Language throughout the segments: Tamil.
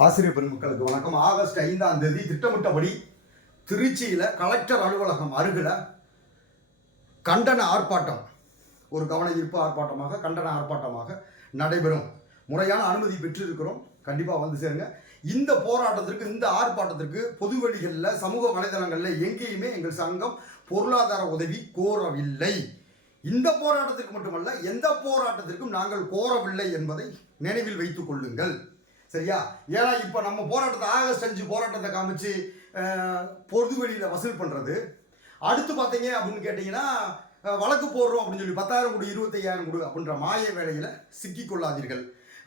ஆசிரியர் பெருமக்களுக்கு வணக்கம். ஆகஸ்ட் ஐந்தாம் தேதி திட்டமிட்டபடி திருச்சியில் கலெக்டர் அலுவலகம் அருகில் கண்டன ஆர்ப்பாட்டம் ஒரு கவன ஈர்ப்பு ஆர்ப்பாட்டமாக கண்டன ஆர்ப்பாட்டமாக நடைபெறும். முறையான அனுமதி பெற்றிருக்கிறோம். கண்டிப்பாக வந்து சேருங்க. இந்த போராட்டத்திற்கு இந்த ஆர்ப்பாட்டத்திற்கு பொது வழிகளில் சமூக வலைதளங்களில் எங்கேயுமே எங்கள் சங்கம் பொருளாதார உதவி கோரவில்லை. இந்த போராட்டத்திற்கு மட்டுமல்ல எந்த போராட்டத்திற்கும் நாங்கள் கோரவில்லை என்பதை நினைவில் வைத்துக் கொள்ளுங்கள். சரியா? ஏன்னா இப்போ நம்ம போராட்டத்தை ஆகஸ்ட் அஞ்சு போராட்டத்தை காமிச்சு பொது வெளியில் வசூல் பண்ணுறது அடுத்து பார்த்தீங்க அப்படின்னு கேட்டிங்கன்னா வழக்கு போடுறோம் அப்படின்னு சொல்லி பத்தாயிரம் கொடு இருபத்தையாயிரம் கொடு அப்படின்ற மாய வேலையில் சிக்கிக் கொள்ளாதீர்கள்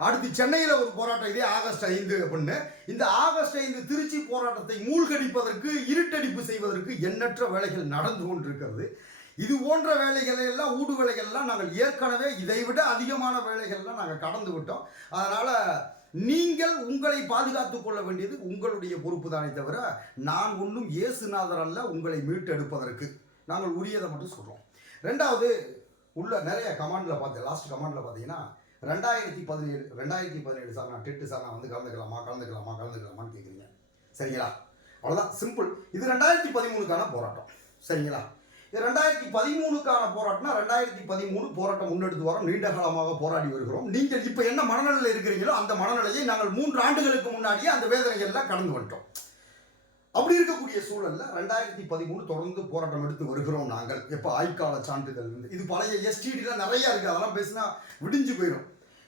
அடுத்து சென்னையில் ஒரு போராட்டம் இதே ஆகஸ்ட் ஐந்து அப்படின்னு. இந்த ஆகஸ்ட் ஐந்து திருச்சி போராட்டத்தை மூழ்கடிப்பதற்கு இருட்டடிப்பு செய்வதற்கு எண்ணற்ற வேலைகள் நடந்து கொண்டிருக்கிறது. இது போன்ற வேலைகளை எல்லாம் ஊடு வேலைகள்லாம் நாங்கள் ஏற்கனவே இதைவிட அதிகமான வேலைகள்லாம் நாங்கள் கடந்து விட்டோம். அதனால் நீங்கள் உங்களை பாதுகாத்துக் கொள்ள வேண்டியது உங்களுடைய பொறுப்பு தானே தவிர நான் ஒன்றும் இயேசுநாதர் அல்ல உங்களை மீட்டெடுப்பதற்கு. நாங்கள் உரியதை மட்டும் சொல்கிறோம் ரெண்டாவது உள்ள நிறைய கமாண்டில் பார்த்தேன் லாஸ்ட் கமாண்டில் பார்த்தீங்கன்னா ரெண்டாயிரத்தி பதினேழு ரெண்டாயிரத்தி பதினேழு சார் நான் டெட்டு சார் நான் வந்து கலந்துக்கலாமா கலந்துக்கலாமா கலந்துக்கலாமான்னு கேட்குறீங்க சரிங்களா? அவ்வளோதான் சிம்பிள் இது ரெண்டாயிரத்தி பதிமூணுக்கான போராட்டம். சரிங்களா? ரெண்டாயிரத்தி பதிமூணுக்கான போராட்டம்னா ரெண்டாயிரத்தி பதிமூணு போராட்டம் முன்னெடுத்து வரோம். நீண்ட காலமாக போராடி வருகிறோம். நீங்கள் இப்போ என்ன மனநிலையில் இருக்கிறீங்களோ அந்த மனநிலையை நாங்கள் மூன்று ஆண்டுகளுக்கு முன்னாடியே அந்த வேதனைகள்லாம் கடந்து வந்துட்டோம். அப்படி இருக்கக்கூடிய சூழலில் ரெண்டாயிரத்தி பதிமூணு தொடர்ந்து போராட்டம் எடுத்து வருகிறோம் நாங்கள். எப்போ? ஆய்க்கால சான்றிதழ் இருந்து இது பழைய எஸ்டிடிலாம் நிறையா இருக்குது அதெல்லாம் பேசினா விடிஞ்சு போயிடும்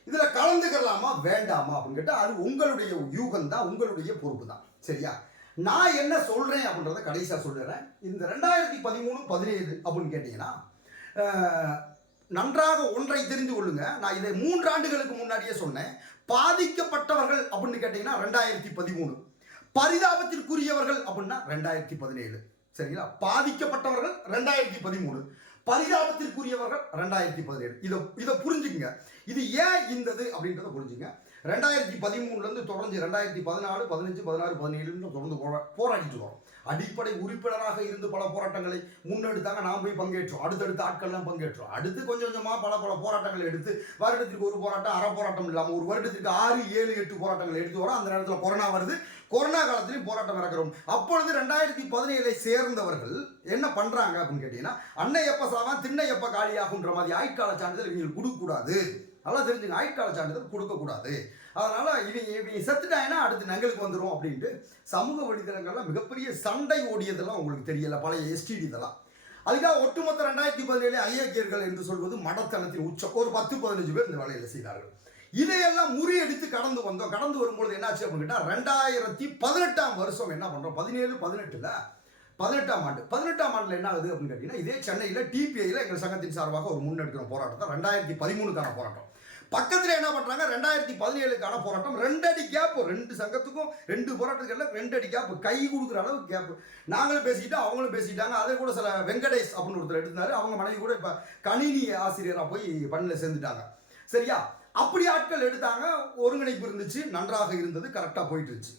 இதில் கலந்துக்கலாமா? வேண்டாமா அப்படின்னு கேட்டால் அது உங்களுடைய யூகம் தான் உங்களுடைய பொறுப்பு தான் சரியா? நான் என்ன சொல்கிறேன் அப்படின்றத கடைசியாக சொல்லிடுறேன். இந்த ரெண்டாயிரத்தி பதிமூணு பதினேழு அப்படின்னு கேட்டிங்கன்னா நன்றாக ஒன்றை தெரிந்து கொள்ளுங்க. நான் இதை மூன்று ஆண்டுகளுக்கு முன்னாடியே சொன்னேன். பாதிக்கப்பட்டவர்கள் அப்படின்னு கேட்டிங்கன்னா ரெண்டாயிரத்தி பதிமூணு. பரிதாபத்திற்குரியவர்கள் அப்படின்னா ரெண்டாயிரத்தி பதினேழு. சரிங்களா? பாதிக்கப்பட்டவர்கள் ரெண்டாயிரத்தி பதிமூணு. பரிதாபத்திற்குரியவர்கள் ரெண்டாயிரத்தி பதினேழு. இதை இதை புரிஞ்சுக்குங்க. இது ஏன் இந்தது அப்படின்றத புரிஞ்சுங்க ரெண்டாயிரத்தி பதிமூணுலேருந்து தொடர்ந்து ரெண்டாயிரத்தி பதினாலு பதினஞ்சு பதினாறு பதினேழுன்னு தொடர்ந்து போரா போராடிட்டு வரோம். அடிப்படை உறுப்பினராக இருந்து பல போராட்டங்களை முன்னெடுத்தாங்க. நாம் போய் பங்கேற்றோம். அடுத்தடுத்த ஆட்கள்லாம் பங்கேற்றோம். அடுத்து கொஞ்சம் கொஞ்சமாக பல பல போராட்டங்களை எடுத்து வருடத்திற்கு ஒரு போராட்டம் அரை போராட்டம் இல்லாமல் ஒரு வருடத்திற்கு ஆறு ஏழு எட்டு போராட்டங்களை எடுத்து வரோம். அந்த நேரத்தில் கொரோனா வருது. கொரோனா காலத்திலையும் போராட்டம் நடக்கிறோம். அப்பொழுது ரெண்டாயிரத்தி பதினேழை சேர்ந்தவர்கள் என்ன பண்ணுறாங்க அப்படின்னு கேட்டீங்கன்னா அன்னை எப்ப சாவான் திண்ணை எப்ப காலியாகுன்ற மாதிரி ஆயுட்கால சான்றிதழ் நீங்கள் கொடுக்கக்கூடாது. நல்லா தெரிஞ்சுங்க. ஆயுட்கால சான்றிதழ் கொடுக்கக்கூடாது. அதனால் இவங்க இவங்க செத்துட்டாங்கன்னா அடுத்து நங்களுக்கு வந்துடும் அப்படின்ட்டு சமூக வலைதளங்கள்ல மிகப்பெரிய சண்டை ஓடியதெல்லாம் உங்களுக்கு தெரியல. பழைய எஸ்டிடி இதெல்லாம். அதுக்காக ஒட்டுமொத்த ரெண்டாயிரத்தி பதினேழு ஐயக்கியர்கள் என்று சொல்வது மடத்தனத்தின் உச்சம். ஒரு பத்து பதினஞ்சு பேர் இந்த வேலையில் செய்தார்கள். இதையெல்லாம் முறியடித்து கடந்து வந்தோம். கடந்து வரும்பொழுது என்னாச்சு அப்படின்னு கேட்டால் ரெண்டாயிரத்தி பதினெட்டாம் வருஷம் என்ன பண்ணுறோம் பதினேழு பதினெட்டில்? பதினெட்டாம் ஆண்டு. பதினெட்டாம் ஆண்டில் என்ன ஆகுது அப்படின்னு கேட்டிங்கன்னா இதே சென்னையில் டிபிஐயில் எங்கள் சங்கத்தின் சார்பாக ஒரு முன்னெடுக்கிற போராட்டத்தை ரெண்டாயிரத்தி பதிமூணுக்கான போராட்டம். பக்கத்தில் என்ன பண்ணுறாங்க ரெண்டாயிரத்தி பதினேழுக்கான போராட்டம். ரெண்டு அடி கேப் ரெண்டு சங்கத்துக்கும் ரெண்டு போராட்டத்துக்கு ரெண்டு அடி கேப் கை கொடுக்குற அளவுக்கு கேப் நாங்களும் பேசிக்கிட்டோம் அவங்களும் பேசிட்டாங்க அதை கூட சில வெங்கடேஷ் அப்படின்னு ஒருத்தர் எடுத்தாரு அவங்க மனைவி கூட இப்போ கணினி ஆசிரியராக போய் பண்ணில் சேர்ந்துட்டாங்க. சரியா? அப்படி ஆட்கள் எடுத்தாங்க. ஒருங்கிணைப்பு இருந்துச்சு. நன்றாக இருந்தது. கரெக்டாக போயிட்டு இருந்துச்சு.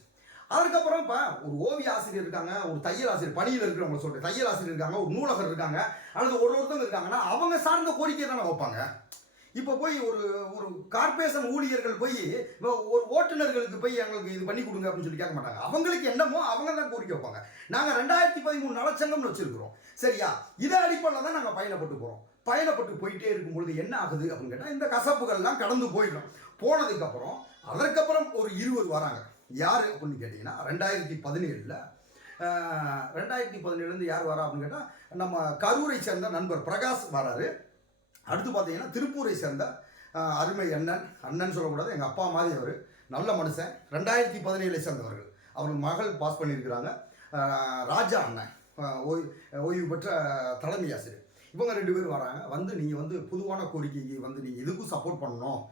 அதுக்கப்புறம் இப்போ ஒரு ஓவிய ஆசிரியர் இருக்காங்க. ஒரு தையல் ஆசிரியர் பணியில் இருக்கிறவங்க சொல்கிறேன் தையல் ஆசிரியர் இருக்காங்க. ஒரு நூலகர் இருக்காங்க. அல்லது ஒரு ஒருத்தவங்க இருக்காங்கன்னா அவங்க சார்ந்த கோரிக்கை தானே வைப்பாங்க. இப்போ போய் ஒரு ஒரு கார்ப்பரேஷன் ஊழியர்கள் போய் ஒரு ஓட்டுநர்களுக்கு போய் எங்களுக்கு இது பண்ணி கொடுங்க அப்படின்னு சொல்லி கேட்க மாட்டாங்க. அவங்களுக்கு என்னமோ அவங்க தான் கோரிக்கை வைப்பாங்க. நாங்கள் ரெண்டாயிரத்தி பதிமூணு நலச்சங்கம்னு வச்சுருக்கிறோம். சரியா? இதை அடிப்படையில் தான் நாங்கள் பயணப்பட்டு போகிறோம் பயணப்பட்டு போயிட்டே இருக்கும் பொழுது என்ன ஆகுது அப்படின்னு கேட்டால் இந்த கசப்புகள்லாம் கடந்து போயிடும். போனதுக்கப்புறம் அதற்கப்புறம் ஒரு இருபது வராங்க. யார் அப்படின்னு கேட்டிங்கன்னா ரெண்டாயிரத்தி பதினேழில் ரெண்டாயிரத்தி பதினேழுலேருந்து யார் வரா அப்படின்னு கேட்டால் நம்ம கரூரை சேர்ந்த நண்பர் பிரகாஷ் வராரு. அடுத்து பார்த்தீங்கன்னா திருப்பூரை சேர்ந்த அருமை அண்ணன் அண்ணன் சொல்லக்கூடாது எங்கள் அப்பா மாதிரி அவர் நல்ல மனுஷன். ரெண்டாயிரத்தி பதினேழை சேர்ந்தவர்கள். அவர்கள் மகள் பாஸ் பண்ணியிருக்கிறாங்க. ராஜா அண்ணன் ஓய்வு ஓய்வு பெற்ற தலைமை ஆசிரியர். இவங்க ரெண்டு பேரும் வராங்க. வந்து நீங்கள் வந்து பொதுவான கோரிக்கைக்கு வந்து நீங்கள் எதுக்கும் சப்போர்ட் பண்ணணும்.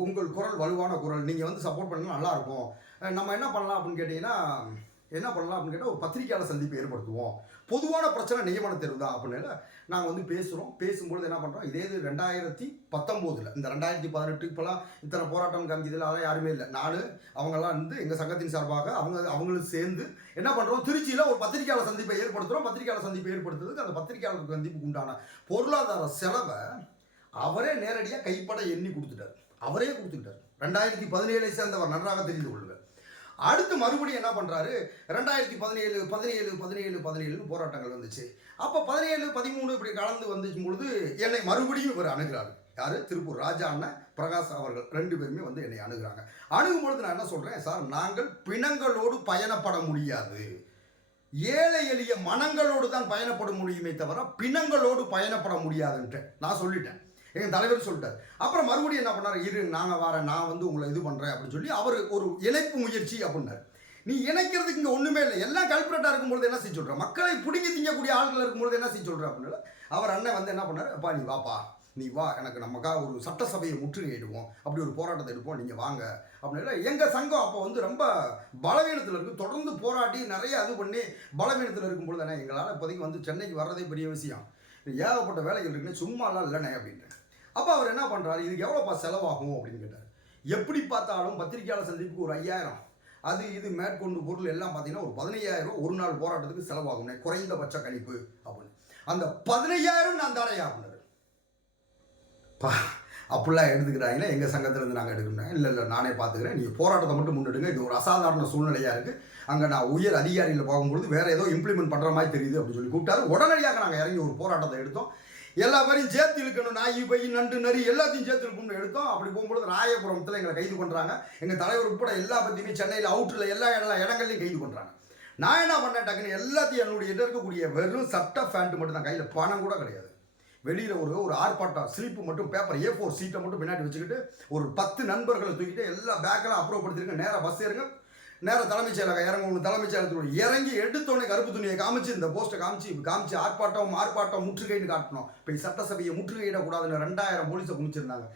உங்கள் குரல் வலுவான குரல் நீங்கள் வந்து சப்போர்ட் பண்ணால் நல்லாயிருக்கும் நம்ம என்ன பண்ணலாம் அப்படின்னு கேட்டிங்கன்னா என்ன பண்ணலாம் அப்படின்னு கேட்டால் ஒரு பத்திரிகையாளர் சந்திப்பு ஏற்படுத்துவோம். பொதுவான பிரச்சனை நியமன தேர்வு தான் அப்படின்னு நாங்கள் வந்து பேசுகிறோம் பேசும்பொழுது என்ன பண்ணுறோம் இதே இது ரெண்டாயிரத்தி பத்தொம்போதில் இந்த ரெண்டாயிரத்தி பதினெட்டு இப்போலாம் இத்தனை போராட்டம் காமிக்கிறதுல அதெல்லாம் யாருமே இல்லை. நான் அவங்கெல்லாம் வந்து எங்கள் சங்கத்தின் சார்பாக அவங்க அவங்களும் சேர்ந்து என்ன பண்ணுறோம் திருச்சியில் ஒரு பத்திரிகையாளர் சந்திப்பை ஏற்படுத்துகிறோம் பத்திரிகையாளர் சந்திப்பை ஏற்படுத்துறதுக்கு அந்த பத்திரிகையாளர் சந்திப்புக்கு உண்டான பொருளாதார செலவை அவரே நேரடியாக கைப்பட எண்ணி கொடுத்துட்டார். அவரே கொடுத்துக்கிட்டார். ரெண்டாயிரத்தி பதினேழை சேர்ந்தவர் நன்றாக தெரிந்து கொள்ளுங்கள். அடுத்து மறுபடியும் என்ன பண்ணுறாரு ரெண்டாயிரத்தி பதினேழு பதினேழு பதினேழு பதினேழுன்னு போராட்டங்கள் வந்துச்சு. அப்போ பதினேழு பதிமூணு இப்படி கலந்து வந்துச்சும் பொழுது என்னை மறுபடியும் இவர் அணுகிறார். யார்? திருப்பூர் ராஜா அண்ணன் பிரகாஷ் அவர்கள். ரெண்டு பேருமே வந்து என்னை அணுகிறாங்க. அணுகும் பொழுது நான் என்ன சொல்கிறேன் சார் நாங்கள் பிணங்களோடு பயணப்பட முடியாது. ஏழை எளிய மனங்களோடு தான் பயணப்பட முடியுமே தவிர பிணங்களோடு பயணப்பட முடியாதுன்ட்டு நான் சொல்லிட்டேன். எங்கள் தலைவர் சொல்லிட்டார். அப்புறம் மறுபடியும் என்ன பண்ணார்? இரு நாங்கள் வரேன் நான் வந்து உங்களை இது பண்ணுறேன் அப்படின்னு சொல்லி அவர் ஒரு இணைப்பு முயற்சி அப்படின்னார். நீ இணைக்கிறதுக்கு இங்கே ஒன்றுமே இல்லை. எல்லாம் கல்பரேட்டாக இருக்கும்பொழுது என்ன செய்ய சொல்கிற மக்களை பிடிங்கி திங்கக்கூடிய ஆட்கள் இருக்கும்பொழுது என்ன செய்ய சொல்கிற அப்படின்னு அவர் அண்ணன் வந்து என்ன பண்ணார்? அப்பா நீ வாப்பா நீ வா எனக்கு நமக்காக ஒரு சட்டசபையை முற்றுகையிடுவோம். அப்படி ஒரு போராட்டத்தை எடுப்போம். நீங்கள் வாங்க அப்படின்னு எங்கள் சங்கம் அப்போ வந்து ரொம்ப பலவீனத்தில் இருக்குது தொடர்ந்து போராட்டி நிறைய அது பண்ணி பலவீனத்தில் இருக்கும்பொழுது என்ன எங்களால் இப்போதைக்கு வந்து சென்னைக்கு வர்றதே பெரிய விஷயம். ஏகப்பட்ட வேலைகள் இருக்குன்னு சும்மாலாம் இல்லைண்ணே அப்படின்ட்டு. அப்போ அவர் என்ன பண்ணுறாரு இதுக்கு எவ்வளோப்பா செலவாகும் அப்படின்னு கேட்டார். எப்படி பார்த்தாலும் பத்திரிகையாளர் சந்திப்புக்கு ஒரு ஐயாயிரம். அது இது மேற்கொண்டு பொருள் எல்லாம் பார்த்தீங்கன்னா ஒரு பதினையாயிரம் ரூபா ஒரு நாள் போராட்டத்துக்கு செலவாகும் குறைந்தபட்ச கணிப்பு அப்படின்னு. அந்த பதினையாயிரம் நான் தரையா அப்படின்னாரு பா அப்படிலாம் எடுத்துக்கிறாங்கன்னா எங்கள் சங்கத்திலேருந்து நாங்கள் எடுக்கணும் இல்லை இல்லை நானே பார்த்துக்கிறேன். நீங்கள் போராட்டத்தை மட்டும் முன்னெடுங்க. இது ஒரு அசாதாரண சூழ்நிலையாக இருக்குது அங்கே நான் உயர் அதிகாரியில் போகும்பொழுது வேறு ஏதோ இம்ப்ளிமெண்ட் பண்ணுற மாதிரி தெரியுது அப்படின்னு சொல்லி கூப்பிட்டாரு. உடனடியாக நாங்கள் இறங்கி ஒரு போராட்டத்தை எடுத்தோம். எல்லா பேரையும் சேர்த்து இழுக்கணும். நாய் பை நண்டு நரி எல்லாத்தையும் சேர்த்து இழுக்கணும்னு எடுத்தோம். அப்படி போகும்பொழுது ராயபுரத்தில் எங்களை கைது பண்ணுறாங்க எங்கள் தலைவர் உட்பட எல்லா பற்றியுமே சென்னையில் அவுட்டில் எல்லா எல்லா இடங்கள்லையும் கைது பண்ணுறாங்க நான் என்ன பண்ணேன் டக்குன்னு எல்லாத்தையும் என்னுடைய இருக்கக்கூடிய வெறும் சட்ட ஃபேண்ட்டு மட்டும் தான் கையில் பணம் கூட கிடையாது. வெளியில் ஒரு ஒரு ஆர்ப்பாட்டம் ஸ்லிப்பு மட்டும் பேப்பர் ஏ ஃபோர் சீட்டை மட்டும் பின்னாடி வச்சுக்கிட்டு ஒரு பத்து நண்பர்களை தூக்கிட்டு எல்லா பேக்கெல்லாம் அப்ரூவ் படுத்திருங்க. நேராக பஸ் ஏறுங்க. நேரம் தலைமைச் செயலகம் இறங்கணும் தலைமைச் செயலகத்தோடு இறங்கி எடுத்தோடனே கருப்பு துணியை காமிச்சு இந்த போஸ்ட்டை காமிச்சு காமிச்சு ஆர்ப்பாட்டம் ஆர்ப்பாட்டம் முற்றுகைன்னு காட்டணும். இப்போ சட்டசபையை முற்றுகையிடக்கூடாதுன்னு ரெண்டாயிரம் போலீஸை குமிச்சிருந்தாங்க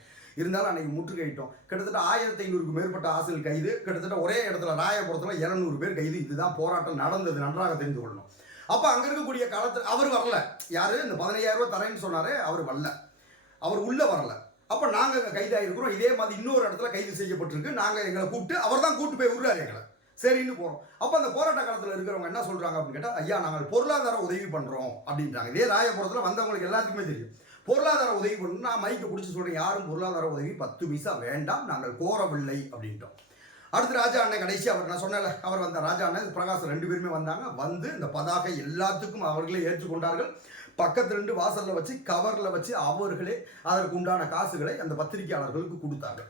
இருந்தாலும் அன்னைக்கு முற்றுகையிட்டோம். கிட்டத்தட்ட ஆயிரத்தி ஐநூறுக்கு மேற்பட்ட ஆசிரியர் கைது. கிட்டத்தட்ட ஒரே இடத்துல ராயபுரத்தில் இரநூறு பேர் கைது. இதுதான் போராட்டம் நடந்தது நன்றாக தெரிந்து கொள்ளணும். அப்போ அங்கே இருக்கக்கூடிய காலத்தில் அவர் வரல. யார்? இந்த பதினையாயிரம் ரூபா தரேன்னு சொன்னார். அவர் வரல. அவர் உள்ளே வரல. அப்போ நாங்கள் கைதாகிருக்கிறோம் இதே மாதிரி இன்னொரு இடத்துல கைது செய்யப்பட்டிருக்கு. நாங்கள் எங்களை கூப்பிட்டு அவர் தான் கூப்பிட்டு போய் விடுறாரு எங்களை. சரின்னு போகிறோம் அப்போ அந்த போராட்ட காலத்தில் இருக்கிறவங்க என்ன சொல்கிறாங்க அப்படின்னு கேட்டால் ஐயா நாங்கள் பொருளாதார உதவி பண்ணுறோம் அப்படின்றாங்க. இதே ராயபுரத்தில் வந்தவங்களுக்கு எல்லாத்துக்குமே தெரியும். பொருளாதார உதவி பண்ணணும் நான் மைக்கை பிடிச்சி சொல்கிறேன் யாரும் பொருளாதார உதவி பத்து பைசா வேண்டாம் நாங்கள் கோரவில்லை அப்படின்ட்டோம். அடுத்து ராஜா அண்ணன் கடைசி அவர் நான் சொன்னேன்ல அவர் வந்த ராஜா அண்ணன் பிரகாஷ் ரெண்டு பேருமே வந்தாங்க. வந்து இந்த பதாகை எல்லாத்துக்கும் அவர்களே ஏற்றுக்கொண்டார்கள். பக்கத்து ரெண்டு வாசலில் வச்சு கவரில் வச்சு அவர்களே அதற்கு உண்டான காசுகளை அந்த பத்திரிகையாளர்களுக்கு கொடுத்தாங்க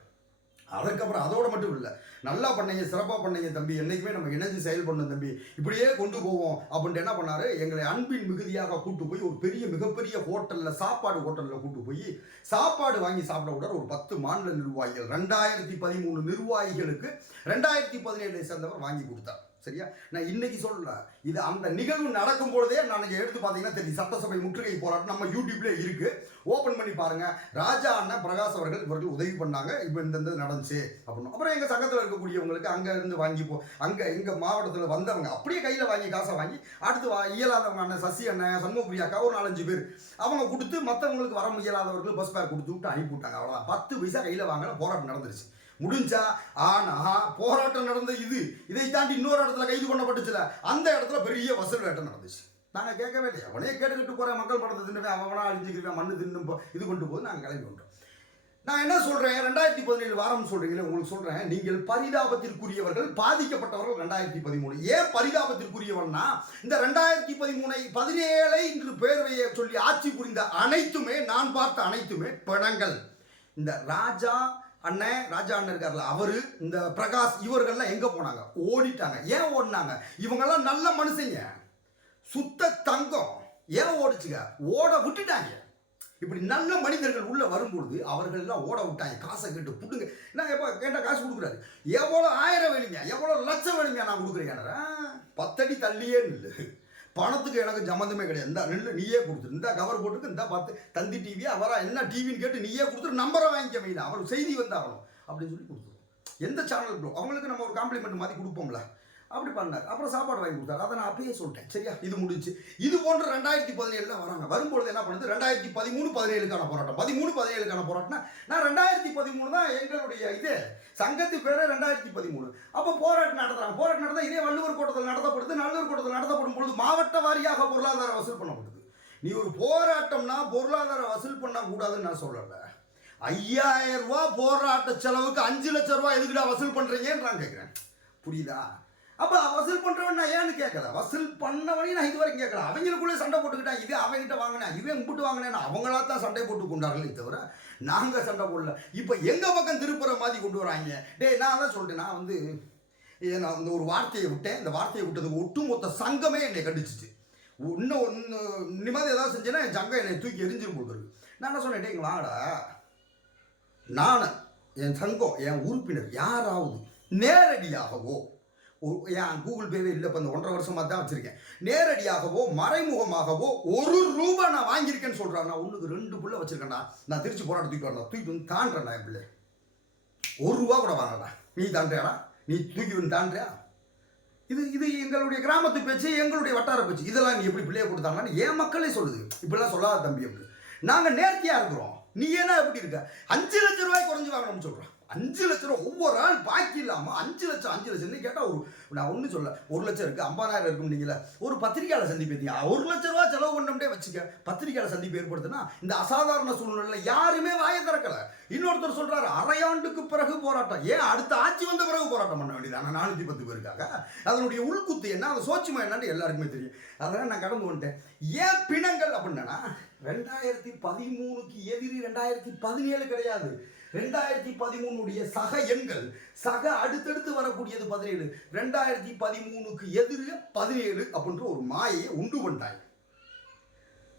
அதுக்கப்புறம் அதோட மட்டும் இல்லை. நல்லா பண்ணீங்க சிறப்பாக பண்ணீங்க தம்பி. என்றைக்குமே நம்ம இணைஞ்சு செயல்படணும் தம்பி. இப்படியே கொண்டு போவோம் அப்படின்ட்டு என்ன பண்ணாரு? எங்களை அன்பின் மிகுதியாக கூட்டு போய் ஒரு பெரிய மிகப்பெரிய ஹோட்டலில் சாப்பாடு ஹோட்டலில் கூட்டு போய் சாப்பாடு வாங்கி சாப்பிட விட ஒரு பத்து மாநில நிர்வாகிகள். ரெண்டாயிரத்தி பதிமூணு நிர்வாகிகளுக்கு ரெண்டாயிரத்தி பதினேழு சேர்ந்தவர் வாங்கி கொடுத்தார். சரியா? நான் இன்னைக்கு சொல்லல இது அந்த நிகழ்வு நடக்கும் பொழுதே நான் எடுத்து பார்த்தீங்கன்னா தெரியும். சட்டசபை முற்றுகை போராட்டம் நம்ம யூடியூப்ல இருக்கு. ஓப்பன் பண்ணி பாருங்க. ராஜா அண்ணன் பிரகாஷ் அவர்கள் இவர்கள் உதவி பண்ணாங்க. இப்போ இந்த நடந்துச்சு அப்படின்னு. அப்புறம் எங்கள் சங்கத்தில் இருக்கக்கூடியவங்களுக்கு அங்கே இருந்து வாங்கி போ அங்கே எங்கள் மாவட்டத்தில் வந்தவங்க அப்படியே கையில் வாங்கி காசை வாங்கி அடுத்து வா இயலாதவங்க அண்ணன் சசி அண்ணன் சண்முகப்பிரியாக்கா ஒரு நாலஞ்சு பேர் அவங்க கொடுத்து மற்றவங்களுக்கு வர முடியாதவர்கள் பஸ் பேர் கொடுத்து விட்டு அனுப்பி விட்டாங்க. அவ்வளோதான் பத்து பைசா கையில் வாங்கல போராட்டம் நடந்துருச்சு. முடிஞ்சா ஆனா போராட்டம் நடந்த இது இதை தாண்டி இன்னொரு இடத்துல கைது பண்ணப்பட்டுச்சுல அந்த இடத்துல பெரிய வசூல் வேட்டம் நடந்துச்சு. நாங்கள் கேட்கவே இல்லை அவனே கேட்டுக்கிட்டு போகிற மக்கள் படத்தை தின்னுவேன் அவனா அழிஞ்சுக்கிறேன் மண்ணு தின்னு போ- இது கொண்டு போது நாங்கள் கிளம்பி வந்தோம் நான் என்ன சொல்றேன்? ரெண்டாயிரத்தி பதினேழு வாரம் சொல்றீங்களே உங்களுக்கு சொல்றேன் நீங்கள் பரிதாபத்திற்குரியவர்கள் பாதிக்கப்பட்டவர்கள் ரெண்டாயிரத்தி பதிமூணு. ஏன் பரிதாபத்திற்குரியவன்னா இந்த ரெண்டாயிரத்தி பதிமூணை பதினேழை இன்று பேரவையை சொல்லி ஆட்சி புரிந்த அனைத்துமே நான் பார்த்த அனைத்துமே பிணங்கள். இந்த ராஜா அண்ணன் ராஜா அண்ணன் இருக்கார்ல அவரு இந்த பிரகாஷ் இவர்கள்லாம் எங்க போனாங்க? ஓடிட்டாங்க. ஏன் ஓடினாங்க? இவங்கெல்லாம் நல்ல மனுஷங்க. சுத்த தங்கம். ஏன் ஓடிச்சுங்க? ஓட விட்டுட்டாங்க. இப்படி நல்ல மனிதர்கள் உள்ளே வரும்பொழுது அவர்கள் எல்லாம் ஓட விட்டாங்க. காசை கேட்டு புட்டுங்க. நான் எப்போ கேட்டால் காசு கொடுக்குறாரு? எவ்வளோ ஆயிரம் வேணுங்க? எவ்வளோ லட்சம் வேணுங்க நான் கொடுக்குறேன். பத்தடி தள்ளியே இல்லை பணத்துக்கு எனக்கு சம்மந்தமே கிடையாது. இந்த நில்லு நீயே கொடுத்துரு. இந்த கவர் போட்டுக்கு இந்த பார்த்து தந்தி டிவி அவரா என்ன டிவின்னு கேட்டு நீயே கொடுத்துரு நம்பரை வாங்கிக்க மெயின் அவர் செய்தி வந்தாகணும். அப்படின்னு சொல்லி கொடுத்துருவோம் எந்த சேனல் அவங்களுக்கு நம்ம ஒரு காம்ப்ளிமெண்ட் மாதிரி கொடுப்போம்ல. அப்படி பண்ணார். அப்புறம் சாப்பாடு வாங்கி கொடுத்தாரு. அதை நான் அப்பயே சொல்லிட்டேன். சரியா? இது முடிஞ்சு. இது போன்ற ரெண்டாயிரத்தி பதினேழுல வராங்க. வரும்பொழுது என்ன பண்ணுது? ரெண்டாயிரத்தி பதிமூணு பதினேழுக்கான போராட்டம். பதிமூணு பதினேழுக்கான போராட்டம்னா நான் ரெண்டாயிரத்தி பதிமூணு தான் எங்களுடைய இது சங்கத்து பேரே ரெண்டாயிரத்தி பதிமூணு. அப்போ போராட்டம் நடத்துறாங்க. போராட்டம் நடந்தால் இதே வள்ளுவர் கூட்டத்தில் நடத்தப்படுது நல்லூர் கூட்டத்தில் நடத்தப்படும் பொழுது மாவட்ட வாரியாக பொருளாதார வசூல் பண்ணப்படுது. நீ ஒரு போராட்டம்னா பொருளாதார வசூல் பண்ணக்கூடாதுன்னு நான் சொல்லலை. ஐயாயிரம் ரூபா போராட்ட செலவுக்கு அஞ்சு லட்சம் ரூபா எதுக்குடா வசூல் பண்ணுறீங்கன்னு நான் கேட்குறேன் புரியுதா? அப்போ வசூல் பண்ணுறவன் நான் ஏன்னு கேட்கல வசூல் பண்ணவனையும் நான் இது வரைக்கும் கேட்கல. அவங்களுக்குள்ளே சண்டை போட்டுக்கிட்டான் இது அவங்ககிட்ட வாங்கினேன் இவன் கும்பிட்டு வாங்கினேன் அவங்களா தான் சண்டை போட்டு கொண்டார்களே தவிர நாங்கள் சண்டை போடல. இப்போ எங்கள் பக்கம் திருப்புற மாதிரி கொண்டு வராங்க? டேய் நான் தான் சொல்லிட்டேன். நான் வந்து நான் இந்த ஒரு வார்த்தையை விட்டேன். இந்த வார்த்தையை விட்டதுக்கு ஒட்டுமொத்த சங்கமே என்னை கண்டிச்சிச்சு. இன்னும் ஒன்று இனிமேல் ஏதாவது செஞ்சேன்னா என் சங்கம் என்னை தூக்கி எரிஞ்சிரும் போடுறது நான் என்ன சொன்னேன்? டேங்களாடா வாடா. நான் என் சங்கம் என் உறுப்பினர் யாராவது நேரடியாகவோ ஏன் கூகுள் பேவே இல்லை இப்போ இந்த ஒன்றரை வருஷமாக தான் வச்சுருக்கேன். நேரடியாகவோ மறைமுகமாகவோ ஒரு ரூபா நான் வாங்கியிருக்கேன்னு சொல்கிறான் நான் ஒன்றுக்கு ரெண்டு புள்ள வச்சுருக்கேன்டா. நான் திருச்சி போராட்ட தூக்கி வரேன் தூக்கிட்டு வந்து தாண்டுறேன்டா என் பிள்ளை. ஒரு ரூபா கூட வாங்கடா நீ தாண்டியாடா நீ தூக்கி வந்து தாண்டியா இது இது எங்களுடைய கிராமத்து பேச்சு எங்களுடைய வட்டார பேச்சு. இதெல்லாம் நீ எப்படி பிள்ளைய கொடுத்தாங்கன்னு என் மக்களே சொல்லுது. இப்படிலாம் சொல்லாத தம்பி அப்படி. நாங்கள் நேர்த்தியாக இருக்கிறோம். நீ ஏன்னா எப்படி இருக்க? அஞ்சு லட்ச ரூபாய் குறைஞ்சி வாங்கணும்னு சொல்கிறோம் அஞ்சு லட்ச ரூபா ஒவ்வொரு ஆள் பாக்கி இல்லாமல் அஞ்சு லட்சம் அஞ்சு லட்சம்னு கேட்டால் ஒரு நான் ஒன்றும் சொல்ல ஒரு லட்சம் இருக்குது ஐம்பதாயிரம் இருக்கும் நீங்கள ஒரு பத்திரிகையாளர் சந்திப்பு ஒரு லட்ச ரூபா செலவு பண்ணோம்னே வச்சுக்க பத்திரிகையாளர் சந்திப்பு ஏற்படுத்தினா இந்த அசாதாரண சூழ்நிலையில் யாருமே வாயை திறக்கல. இன்னொருத்தர் சொல்றாரு அரையாண்டுக்கு பிறகு போராட்டம். ஏன் அடுத்த ஆட்சி வந்த பிறகு போராட்டம் பண்ண வேண்டியதான நானூற்றி பத்து பேருக்காக. அதனுடைய உள்குத்து என்ன அது சோச்சுமா என்னன்னு எல்லாருக்குமே தெரியும். அதெல்லாம் நான் கடந்து வந்துட்டேன். ஏன் பிணங்கள் அப்படின்னா ரெண்டாயிரத்தி பதிமூணுக்கு எதிரி ரெண்டாயிரத்தி பதினேழு கிடையாது. ரெண்டாயிரத்தி பதிமூணுடைய சக எண்கள் சக அடுத்தடுத்து வரக்கூடியது பதினேழு. ரெண்டாயிரத்தி பதிமூணுக்கு எதிரி பதினேழு அப்படின்ற ஒரு மாயையை உண்டு கொண்டாய்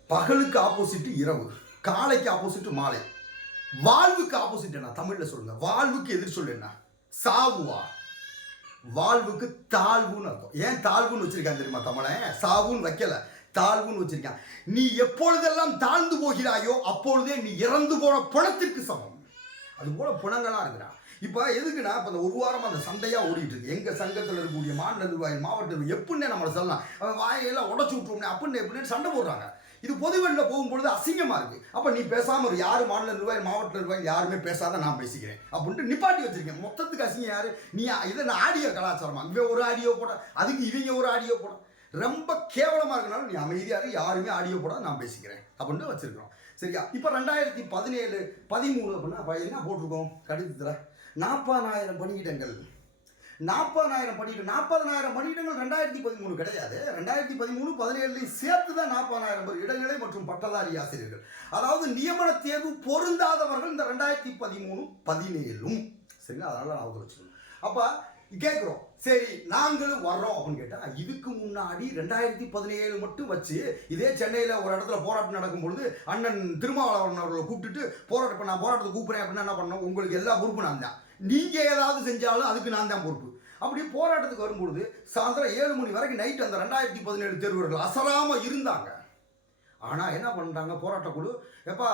பகலுக்கு ஆப்போசிட் இரவு காலைக்கு ஆப்போசிட் மாலை. வாழ்வுக்கு ஆப்போசிட் என்ன? தமிழ்ல சொல்லுங்க. வாழ்வுக்கு எதிர் சொல்லு என்ன? சாவுவா? வாழ்வுக்கு தாழ்வுன்னு அர்த்தம். ஏன் தாழ்வுன்னு வச்சிருக்கான் தெரியுமா தமிழன் சாவுன்னு வைக்கல. தாழ்வுன்னு வச்சிருக்கான் நீ எப்பொழுதெல்லாம் தாழ்ந்து போகிறாயோ அப்பொழுதே நீ இறந்து போன பணத்திற்கு சமம். அது போல புணங்களாக இருக்கிறான் இப்போ எதுக்குன்னா இப்போ அந்த ஒரு வாரமாக அந்த சண்டையாக ஓடிட்டு இருக்கு. எங்கள் சங்கத்தில் இருக்கக்கூடிய மாநில நிர்வாகி மாவட்ட எப்படின்னு எப்படின்னே நம்மளை சொல்லலாம். அவன் வாயெல்லாம் உடச்சு விட்டுருவோம்னே அப்படின்னு எப்படின்னு சண்டை போடுறாங்க. இது பொதுவெளியில் போகும்பொழுது அசிங்கமாக இருக்குது அப்போ நீ பேசாமல் யார் யாரு மாநில நிர்வாகி மாவட்ட நிர்வாகி யாருமே பேசாத நான் பேசிக்கிறேன். அப்படின்ட்டு நிப்பாட்டி வச்சிருக்கேன். மொத்தத்துக்கு அசிங்கம் யார்? நீ இதை நான் ஆடியோ கலாச்சாரமா? இவன் ஒரு ஆடியோ போட அதுக்கு இவங்க ஒரு ஆடியோ போட ரொம்ப கேவலமாக இருக்கனாலும் நீ அமைதியாக இரு. யாருமே ஆடியோ போட நான் பேசிக்கிறேன். அப்படின்னு வச்சுருக்கிறோம். சரியா? இப்போ ரெண்டாயிரத்தி பதினேழு பதிமூணு அப்படின்னா என்ன போட்டிருக்கோம்? கடிதத்தில் நாற்பதாயிரம் பணியிடங்கள். நாற்பதாயிரம் பணியிடம் நாற்பதனாயிரம் பணியிடங்கள் ரெண்டாயிரத்தி பதிமூணு கிடையாது. ரெண்டாயிரத்தி பதிமூணு பதினேழுலையும் சேர்த்து தான் நாற்பதாயிரம் பேர் மற்றும் பட்டதாரி ஆசிரியர்கள். அதாவது நியமன தேர்வு பொருந்தாதவர்கள் இந்த ரெண்டாயிரத்தி பதிமூணு பதினேழும். சரிங்களா? அதனால் நான் வச்சுக்கணும் அப்போ கேட்குறோம் சரி நாங்களும் வர்றோம் அப்படின்னு கேட்டால் இதுக்கு முன்னாடி ரெண்டாயிரத்தி பதினேழு மட்டும் வச்சு இதே சென்னையில் ஒரு இடத்துல போராட்டம் நடக்கும் பொழுது அண்ணன் திருமாவளவன் அவர்களை கூப்பிட்டுட்டு போராட்டம் பண்ண நான் போராட்டத்தை கூப்பிட்றேன் அப்படின்னா என்ன பண்ணோம் உங்களுக்கு எல்லா பொறுப்பு நான் தான். நீங்கள் ஏதாவது செஞ்சாலும் அதுக்கு நான் தான் பொறுப்பு. அப்படி போராட்டத்துக்கு வரும்பொழுது சாயந்தரம் ஏழு மணி வரைக்கும் நைட் அந்த ரெண்டாயிரத்தி பதினேழு தேர்வர்கள் அசராமல் இருந்தாங்க. ஆனால் என்ன பண்ணுறாங்க போராட்டக்குழு எப்பா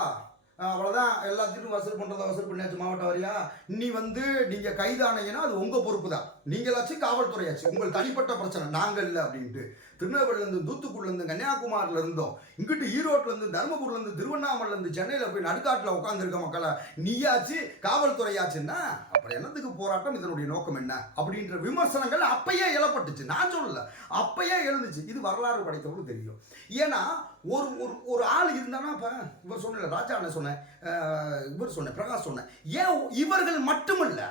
அவ்வளோதான் அவ்வளவுதான். எல்லாத்துக்கும் வசூல் பண்ணுறத வசூல் பண்ணியாச்சு மாவட்ட வாரியா? நீ வந்து நீங்கள் கைதானீங்கன்னா அது உங்கள் பொறுப்பு தான் நீங்களாச்சும் காவல்துறையாச்சு. உங்கள் தனிப்பட்ட பிரச்சனை. நாங்கள் இல்லை அப்படின்ட்டு. திருநெல்வேலியிலேருந்து தூத்துக்குடிலேருந்து கன்னியாகுமரியில் இருந்தோம். இங்கிட்டு ஈரோட்லேருந்து தருமபுரிலேருந்து திருவண்ணாமலேருந்து சென்னையில் போய் நடுக்காட்டில் உட்காந்துருக்க மக்களை நீயாச்சு காவல்துறையாச்சுன்னா அப்புறம் என்னத்துக்கு போராட்டம்? இதனுடைய நோக்கம் என்ன? அப்படின்ற விமர்சனங்கள் அப்பயே எழப்பட்டுச்சு நான் சொல்லல. அப்பயே எழுந்துச்சு. இது வரலாறு படைத்தவங்களுக்கு தெரியும். ஏன்னா ஒரு ஒரு ஒரு ஆள் இருந்தானா இப்போ இவர் சொன்ன ராஜா என்ன சொன்னேன் இவர் சொன்னேன் பிரகாஷ் சொன்னேன். ஏன் இவர்கள் மட்டுமல்ல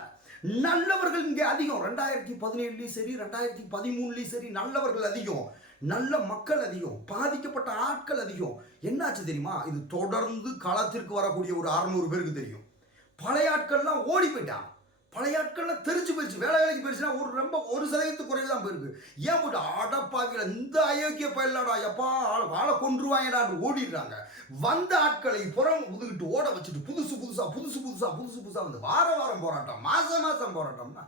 நல்லவர்கள் இங்கே அதிகம். ரெண்டாயிரத்தி பதினேழுலையும் சரி ரெண்டாயிரத்தி பதிமூணுலையும் சரி நல்லவர்கள் அதிகம். நல்ல மக்கள் அதிகம். பாதிக்கப்பட்ட ஆட்கள் அதிகம். என்னாச்சு தெரியுமா? இது தொடர்ந்து களத்திற்கு வரக்கூடிய ஒரு அறநூறு பேருக்கு தெரியும். பழைய ஆட்கள்லாம் ஓடி போயிட்டான் பழைய ஆட்கள்லாம் தெரிச்சு போயிடுச்சு. வேலை வேலைக்கு போயிடுச்சுன்னா ஒரு ரொம்ப ஒரு சதவீதத்து குறைவு தான் போயிருக்கு. ஏன் போட்டு ஆடப்பாவில இந்த அயோக்கிய பயிலாடா எப்பா வாழை கொன்றுவாங்கடான்னு ஓடிடுறாங்க. வந்த ஆட்களை புறம் உதுகிட்டு ஓட வச்சுட்டு புதுசு புதுசாக புதுசு புதுசாக புதுசு புதுசாக வந்து வார வாரம் போராட்டம் மாதம் மாதம் போராட்டம்னா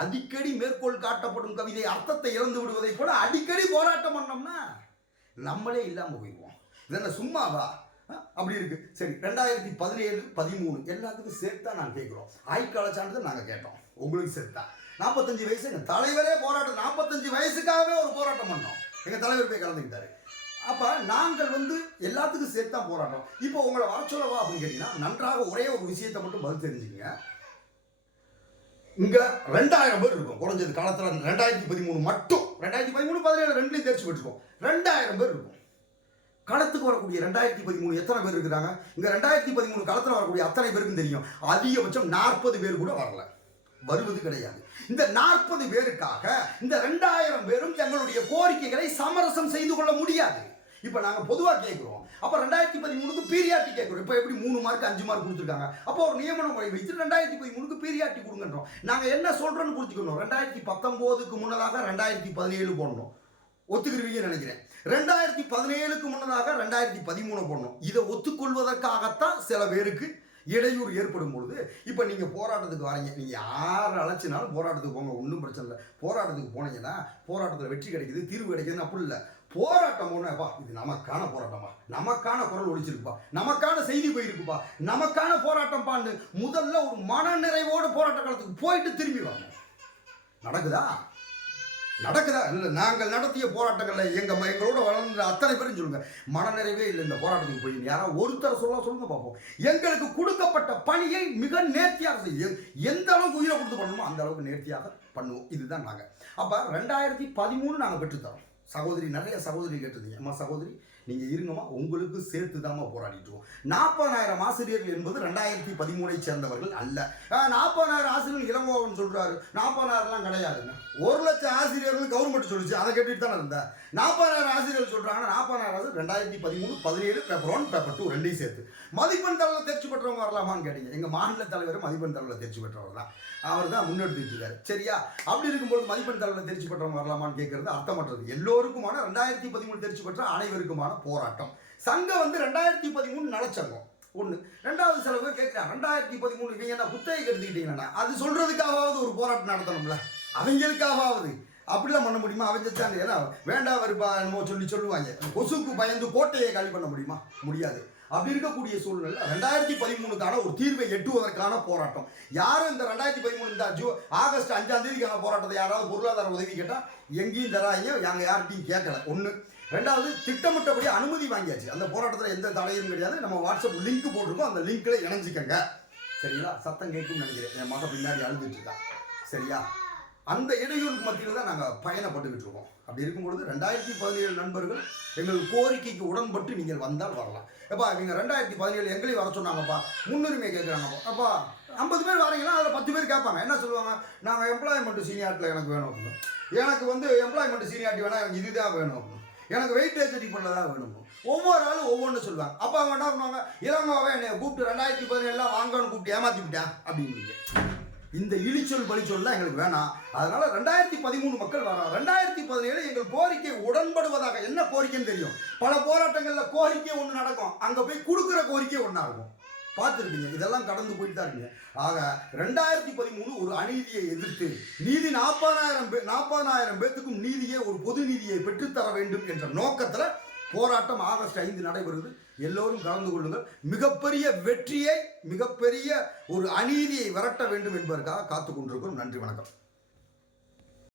அடிக்கடி மேற்கோள் காட்டப்படும் கவிதை அர்த்தத்தை இழந்து விடுவதை போல அடிக்கடி போராட்டம் பண்ணோம்னா நம்மளே இல்லாமல் போயிடுவோம். இதென்ன சும்மாவா? அப்படி இருக்கு. சரி ரெண்டாயிரத்தி பதினேழு பதிமூணு எல்லாத்துக்கும் சேர்த்தா நாங்கள் கேட்குறோம். ஆய்க்கால சான்றிதழ் நாங்கள் கேட்டோம். உங்களுக்கு சேர்த்தா. நாற்பத்தஞ்சு வயசு எங்கள் தலைவரே போராட்டம் நாற்பத்தஞ்சு வயசுக்காகவே ஒரு போராட்டம் பண்ணோம். எங்கள் தலைவர் போய் கலந்துக்கிட்டாரு. அப்போ நாங்கள் வந்து எல்லாத்துக்கும் சேர்த்து தான் போராட்டம். இப்போ உங்களை வர சொல்லவா அப்படின்னு கேட்டிங்கன்னா நன்றாக ஒரே ஒரு விஷயத்தை மட்டும் பதில் தெரிஞ்சுக்கங்க. இங்கே ரெண்டாயிரம் பேர் இருக்கும். குறைஞ்சது காலத்தில் ரெண்டாயிரத்தி பதிமூணு மட்டும். ரெண்டாயிரத்தி பதிமூணு பதினேழு ரெண்டுலையும் தெரிச்சு போட்டுருக்கோம் ரெண்டாயிரம் பேர் இருக்கும். களத்துக்கு வரக்கூடிய ரெண்டாயிரத்தி பதிமூணு எத்தனை பேர் இருக்கிறாங்க? இங்கே ரெண்டாயிரத்தி பதிமூணு களத்தில் வரக்கூடிய அத்தனை பேருக்கும் தெரியும். அதிகபட்சம் நாற்பது பேர் கூட வரல. வருவது கிடையாது. இந்த நாற்பது பேருக்காக இந்த ரெண்டாயிரம் பேரும் எங்களுடைய கோரிக்கைகளை சமரசம் செய்து கொள்ள முடியாது. இப்போ நாங்கள் பொதுவாக கேட்குறோம் அப்போ ரெண்டாயிரத்தி பதிமூணுக்கு பீரியாட்டி கேட்குறோம் இப்போ எப்படி மூணு மார்க் அஞ்சு மார்க் கொடுத்துருக்காங்க? அப்போ ஒரு நியமன முறை வைத்து ரெண்டாயிரத்தி பதிமூணுக்கு பீரியாட்டி கொடுங்கன்றோம். நாங்கள் என்ன சொல்கிறோன்னு புரிஞ்சுக்கணும். ரெண்டாயிரத்தி பத்தொம்போதுக்கு முன்னதாக ரெண்டாயிரத்தி பதினேழு போடணும். ஒத்துக்கிருவீங்கன்னு நினைக்கிறேன். ரெண்டாயிரத்தி பதினேழுக்கு முன்னதாக ரெண்டாயிரத்தி பதிமூணு போடணும். இதை ஒத்துக்கொள்வதற்காகத்தான் சில பேருக்கு இடையூறு ஏற்படும் பொழுது இப்போ நீங்கள் போராட்டத்துக்கு வரீங்க. நீங்கள் யார் அழைச்சினாலும் போராட்டத்துக்கு போங்க ஒன்றும் பிரச்சனை இல்லை. போராட்டத்துக்கு போனீங்கன்னா போராட்டத்தில் வெற்றி கிடைக்குது தீர்வு கிடைக்குதுன்னு அப்படி இல்லை. போராட்டம் போனப்பா இது நமக்கான போராட்டமா? நமக்கான குரல் ஒழிச்சிருக்குப்பா நமக்கான செய்தி போயிருக்குப்பா. நமக்கான போராட்டம் பாண்டு முதல்ல ஒரு மன நிறைவோடு போராட்ட காலத்துக்கு போயிட்டு திரும்பி வாங்க நடக்குதா? நடக்குதா? இல்லை நாங்கள் நடத்திய போராட்டங்களில் எங்கள் எங்களோட வளர்ந்த அத்தனை பேரும் சொல்லுங்க. மனநிறைவே இல்லை இந்த போராட்டத்துக்கு போய். யாராவது ஒருத்தர் சொல்ல சொல்லுங்க பார்ப்போம் எங்களுக்கு கொடுக்கப்பட்ட பணியை மிக நேர்த்தியாக செய்ய எந்த அளவுக்கு உயிரை கொடுத்து பண்ணணுமோ அந்த அளவுக்கு நேர்த்தியாக பண்ணுவோம். இதுதான் நாங்கள் அப்போ ரெண்டாயிரத்தி பதிமூணு நாங்கள் பெற்றுத்தரோம். சகோதரி நிறைய சகோதரி கேட்டிருந்தீங்க. அம்மா சகோதரி நீங்கள் இருங்கம்மா உங்களுக்கு சேர்த்து தாம்மா போராடிட்டு நாற்பதாயிரம் ஆசிரியர்கள் என்பது ரெண்டாயிரத்தி பதிமூணை சேர்ந்தவர்கள் அல்ல. நாற்பதாயிரம் ஆசிரியர்கள் இளங்கோவன் சொல்றாரு. நாற்பதாயிரம்லாம் கிடையாதுங்க. ஒரு லட்சம் ஆசிரியர்கள் கவர்மெண்ட் சொல்லிச்சு. அதை கேட்டுட்டு தானே இருந்தேன். நாற்பதாயிரம் ஆசிரியர்கள் சொல்றாங்கன்னா நாற்பதாயிரம் ஆசிரியர் ரெண்டாயிரத்தி பதிமூணு பதினேழு பேப்பர் ஒன் பேப்பர் டூ ரெண்டையும் சேர்த்து. மதிப்பெண் தலைவர் தேர்ச்சி பெற்றவங்க வரலாமான்னு கேட்டீங்க. எங்கள் மாநில தலைவர் மதிப்பெண் தலைவர் தேர்ச்சி பெற்றவர் தான். அவர் தான் முன்னெடுத்துட்டு இருக்காரு. சரியா? அப்படி இருக்கும்போது மதிப்பெண் தலைவர் தேர்ச்சி பெற்றவங்க வரலாமான்னு கேட்கறது அர்த்தமற்றது. எல்லோருக்குமான ரெண்டாயிரத்தி பதிமூணு தேர்ச்சி பெற்ற அனைவருக்குமான போராட்டம். சங்கம் வந்து ரெண்டாயிரத்தி பதிமூணு நலச்சங்கம் ஒன்று ரெண்டாவது சில பேர் கேட்குறாங்க ரெண்டாயிரத்தி பதிமூணு இவங்க என்ன குத்தகை எடுத்துக்கிட்டீங்கன்னா அது சொல்றதுக்காவது ஒரு போராட்டம் நடத்தணும்ல. அவங்களுக்காவது அப்படிலாம் பண்ண முடியுமா? அவங்க தான் ஏன்னா வேண்டாம் வருப்பா என்னமோ சொல்லி சொல்லுவாங்க. கொசுக்கு பயந்து கோட்டையை காலி பண்ண முடியுமா? முடியாது. அப்படி இருக்கக்கூடிய சூழ்நிலை ரெண்டாயிரத்தி பதிமூணுக்கான ஒரு தீர்வை எட்டுவதற்கான போராட்டம். யாரும் இந்த ரெண்டாயிரத்தி பதிமூணு இந்த ஜூ ஆகஸ்ட் அஞ்சாம் தேதிக்கான போராட்டத்தை யாராவது பொருளாதார உதவி கேட்டால் எங்கேயும் தராங்க நாங்கள் யார்கிட்டையும் கேட்கல ஒன்று ரெண்டாவது திட்டமிட்டபடி அனுமதி வாங்கியாச்சு. அந்த போராட்டத்தில் எந்த தடையும் கிடையாது. நம்ம வாட்ஸ்அப் லிங்க் போட்டிருக்கோம். அந்த லிங்க்கில் இணைஞ்சிக்கங்க. சரிங்களா? சத்தம் கேட்கும்னு நினைக்கிறேன். என் மக பின்னாடி அழுதுட்டு இருக்கா. சரியா? அந்த இடையூறுக்கு மத்தியில் தான் நாங்கள் பயணப்பட்டுக்கிட்டு இருக்கோம் அப்படி இருக்கும்பொழுது ரெண்டாயிரத்தி பதினேழு நண்பர்கள் எங்கள் கோரிக்கைக்கு உடன்பட்டு நீங்கள் வந்தால் வரலாம். எப்பா இவங்க ரெண்டாயிரத்தி பதினேழு எங்களையும் வர சொன்னாங்கப்பா. முன்னுரிமை கேட்குறாங்கப்பா. அப்பா ஐம்பது பேர் வரீங்கன்னா அதில் பத்து பேர் கேட்பாங்க. என்ன சொல்லுவாங்க? நாங்கள் எம்ப்ளாய்மெண்ட் சீனியாரிட்டியில் எனக்கு வேணும். அப்படின்னு எனக்கு வந்து எம்ப்ளாய்மெண்ட் சீனியாரிட்டி வேணால் எனக்கு இதுதான் வேணும். எனக்கு வெயிட் அடிப்படையில் பண்ணதான் வேணும்? ஒவ்வொரு ஆளும் ஒவ்வொன்று சொல்லுவாங்க. அப்போ அவங்க என்ன பண்ணுவாங்க? இளங்கோவை என்னை கூப்பிட்டு ரெண்டாயிரத்தி பதினேழுலாம் வாங்கன்னு கூப்பிட்டு ஏமாத்தி விட்டேன் அப்படின்னு இந்த இழிச்சொல் பழிச்சொல்லாம் எங்களுக்கு வேணாம். அதனால ரெண்டாயிரத்தி பதிமூணு மக்கள் வரோம் ரெண்டாயிரத்தி பதினேழு எங்கள் கோரிக்கை உடன்படுவதாக என்ன கோரிக்கைன்னு தெரியும்? பல போராட்டங்களில் கோரிக்கை ஒன்று நடக்கும். அங்கே போய் கொடுக்குற கோரிக்கை ஒன்றா இருக்கும். பார்த்துருக்கீங்க இதெல்லாம் கடந்து போயிட்டு தான் இருக்கீங்க. ஆக ரெண்டாயிரத்தி பதிமூணு ஒரு அநீதியை எதிர்த்து நீதி நாற்பதாயிரம் பே நாற்பதாயிரம் பேத்துக்கும் நீதியை ஒரு பொது நீதியை பெற்றுத்தர வேண்டும் என்ற நோக்கத்தில் போராட்டம் ஆகஸ்ட் ஐந்து நடைபெறுது. எல்லோரும் கலந்து கொள்ளுங்கள். மிகப்பெரிய வெற்றியை மிகப்பெரிய ஒரு அநீதியை விரட்ட வேண்டும் என்பதற்காக காத்து கொண்டிருக்கிறோம் நன்றி வணக்கம்.